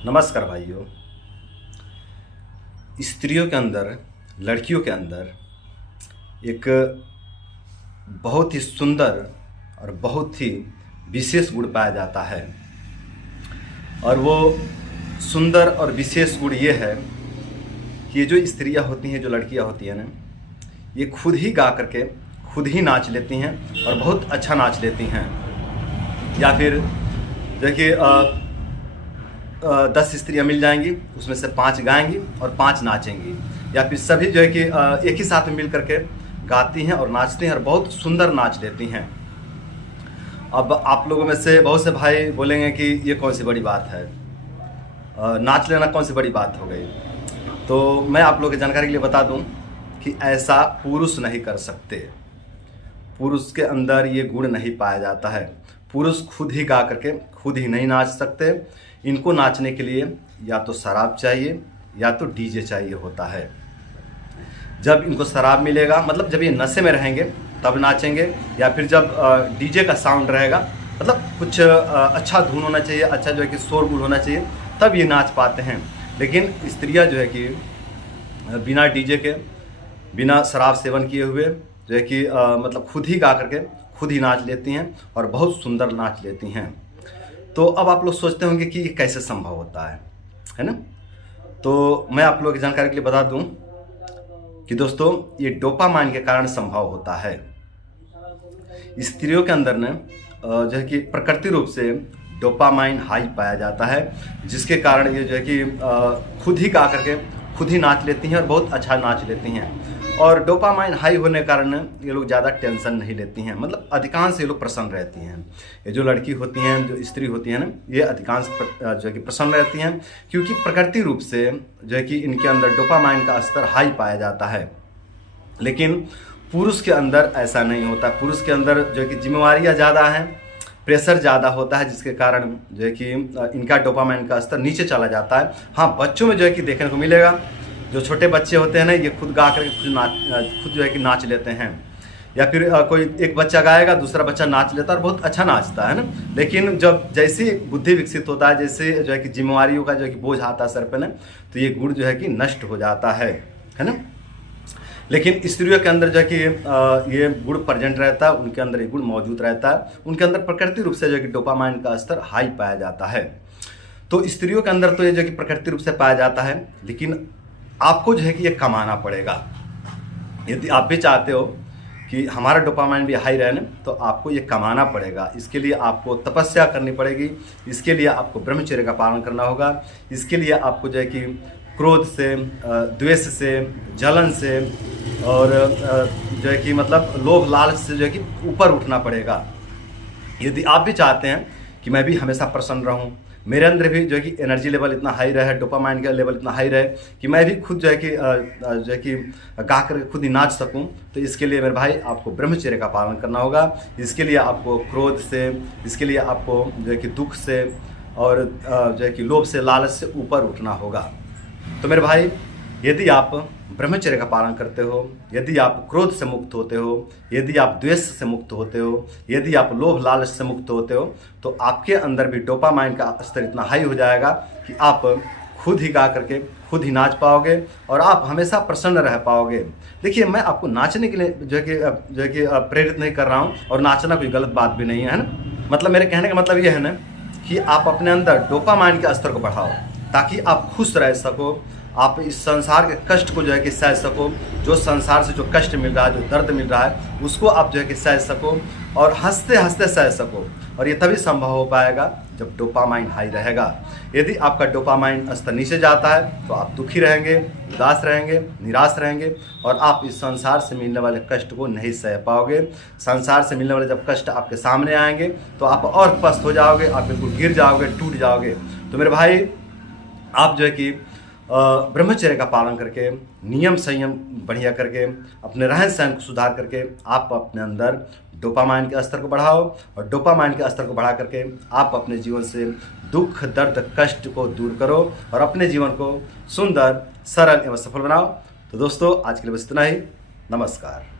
नमस्कार भाइयों। स्त्रियों के अंदर, लड़कियों के अंदर एक बहुत ही सुंदर और बहुत ही विशेष गुण पाया जाता है। और वो सुंदर और विशेष गुण ये है कि ये जो स्त्रियां होती हैं, जो लड़कियां होती हैं ना, ये खुद ही गा करके खुद ही नाच लेती हैं और बहुत अच्छा नाच लेती हैं। या फिर देखिए 10 स्त्रियां मिल जाएंगी, उसमें से 5 गाएंगी और 5 नाचेंगी। या फिर सभी जो है कि एक ही साथ में मिल करके गाती हैं और नाचती हैं और बहुत सुंदर नाच लेती हैं। अब आप लोगों में से बहुत से भाई बोलेंगे कि ये कौन सी बड़ी बात है, नाच लेना कौन सी बड़ी बात हो गई। तो मैं आप लोगों की जानकारी के लिए बता दूं कि ऐसा पुरुष नहीं कर सकते। पुरुष के अंदर ये गुण नहीं पाया जाता है। पुरुष खुद ही गा करके खुद ही नहीं नाच सकते। इनको नाचने के लिए या तो शराब चाहिए या तो डीजे चाहिए होता है। जब इनको शराब मिलेगा, मतलब जब ये नशे में रहेंगे तब नाचेंगे, या फिर जब डीजे का साउंड रहेगा, मतलब कुछ अच्छा धुन होना चाहिए, अच्छा जो है कि शोरगुल होना चाहिए, तब ये नाच पाते हैं। लेकिन स्त्रियां जो है कि बिना डीजे के, बिना शराब सेवन किए हुए जो है कि मतलब खुद ही गा करके खुद ही नाच लेती हैं और बहुत सुंदर नाच लेती हैं। तो अब आप लोग सोचते होंगे कि ये कैसे संभव होता है ना। तो मैं आप लोगों की जानकारी के लिए बता दूं कि दोस्तों, ये डोपामाइन के कारण संभव होता है। स्त्रियों के अंदर ने जो है कि प्रकृति रूप से डोपामाइन हाई पाया जाता है, जिसके कारण ये जो है कि खुद ही गा करके खुद ही नाच लेती हैं और बहुत अच्छा नाच लेती हैं। और डोपामाइन हाई होने के कारण ये लोग ज़्यादा टेंशन नहीं लेती हैं, मतलब अधिकांश ये लोग प्रसन्न रहती हैं। ये जो लड़की होती हैं, जो स्त्री होती हैं ना, ये अधिकांश जो है कि प्रसन्न रहती हैं, क्योंकि प्रकृति रूप से जो है कि इनके अंदर डोपामाइन का स्तर हाई पाया जाता है। लेकिन पुरुष के अंदर ऐसा नहीं होता। पुरुष के अंदर जो है कि जिम्मेवारियाँ ज़्यादा हैं, प्रेशर ज़्यादा होता है, जिसके कारण जो है कि इनका डोपामाइन का स्तर नीचे चला जाता है। हाँ, बच्चों में जो है कि देखने को मिलेगा, जो छोटे बच्चे होते हैं ना, ये खुद गा करके खुद जो है कि नाच लेते हैं। या फिर कोई एक बच्चा गाएगा, दूसरा बच्चा नाच लेता है और बहुत अच्छा नाचता है ना। लेकिन जब जैसी बुद्धि विकसित होता है, जैसे जो है कि जिम्मेवारियों का जो है कि बोझ आता है सर पे ना, तो ये गुण जो है कि नष्ट हो जाता है ना। लेकिन स्त्रियों के अंदर जो है कि ये गुण प्रेजेंट रहता है, उनके अंदर ये गुण मौजूद रहता है। उनके अंदर प्रकृति रूप से जो है कि डोपामाइन का स्तर हाई पाया जाता है। तो स्त्रियों के अंदर तो ये जो है कि प्रकृति रूप से पाया जाता है, लेकिन आपको जो है कि ये कमाना पड़ेगा। यदि आप भी चाहते हो कि हमारा डोपामाइन भी हाई रहे ना, तो आपको ये कमाना पड़ेगा। इसके लिए आपको तपस्या करनी पड़ेगी। इसके लिए आपको ब्रह्मचर्य का पालन करना होगा। इसके लिए आपको जो है कि क्रोध से, द्वेष से, जलन से और जो है कि मतलब लोभ लालच से जो है कि ऊपर उठना पड़ेगा। यदि आप भी चाहते हैं कि मैं भी हमेशा प्रसन्न रहूं, मेरे अंदर भी जो है कि एनर्जी लेवल इतना हाई रहे, डोपामाइन का लेवल इतना हाई रहे कि मैं भी खुद जो है कि गा कर खुद ही नाच सकूं, तो इसके लिए मेरे भाई आपको ब्रह्मचर्य का पालन करना होगा। इसके लिए आपको क्रोध से, इसके लिए आपको जो है कि दुख से और जो है कि लोभ से, लालच से ऊपर उठना होगा। तो मेरे भाई, यदि आप ब्रह्मचर्य का पालन करते हो, यदि आप क्रोध से मुक्त होते हो, यदि आप द्वेष से मुक्त होते हो, यदि आप लोभ लालच से मुक्त होते हो, तो आपके अंदर भी डोपामाइन का स्तर इतना हाई हो जाएगा कि आप खुद ही गा करके खुद ही नाच पाओगे और आप हमेशा प्रसन्न रह पाओगे। देखिए, मैं आपको नाचने के लिए जो है कि प्रेरित नहीं कर रहा हूँ, और नाचना कोई गलत बात भी नहीं है ना। मतलब मेरे कहने का मतलब ये है ना कि आप अपने अंदर डोपामाइन के स्तर को बढ़ाओ, ताकि आप खुश रह सको, आप इस संसार के कष्ट को जो है कि सह सको। जो संसार से जो कष्ट मिल रहा है, जो दर्द मिल रहा है, उसको आप जो है कि सह सको और हंसते हंसते सह सको। और ये तभी संभव हो पाएगा जब डोपामाइन हाई रहेगा। यदि आपका डोपामाइन स्तर नीचे जाता है तो आप दुखी रहेंगे, उदास रहेंगे, निराश रहेंगे और आप इस संसार से मिलने वाले कष्ट को नहीं सह पाओगे। संसार से मिलने वाले जब कष्ट आपके सामने आएंगे तो आप और पस्त हो जाओगे, आप बिल्कुल गिर जाओगे, टूट जाओगे। तो मेरे भाई, आप जो है कि ब्रह्मचर्य का पालन करके, नियम संयम बढ़िया करके, अपने रहन सहन को सुधार करके आप अपने अंदर डोपामाइन के स्तर को बढ़ाओ। और डोपामाइन के स्तर को बढ़ा करके आप अपने जीवन से दुख, दर्द, कष्ट को दूर करो और अपने जीवन को सुंदर, सरल एवं सफल बनाओ। तो दोस्तों, आज के लिए बस इतना ही। नमस्कार।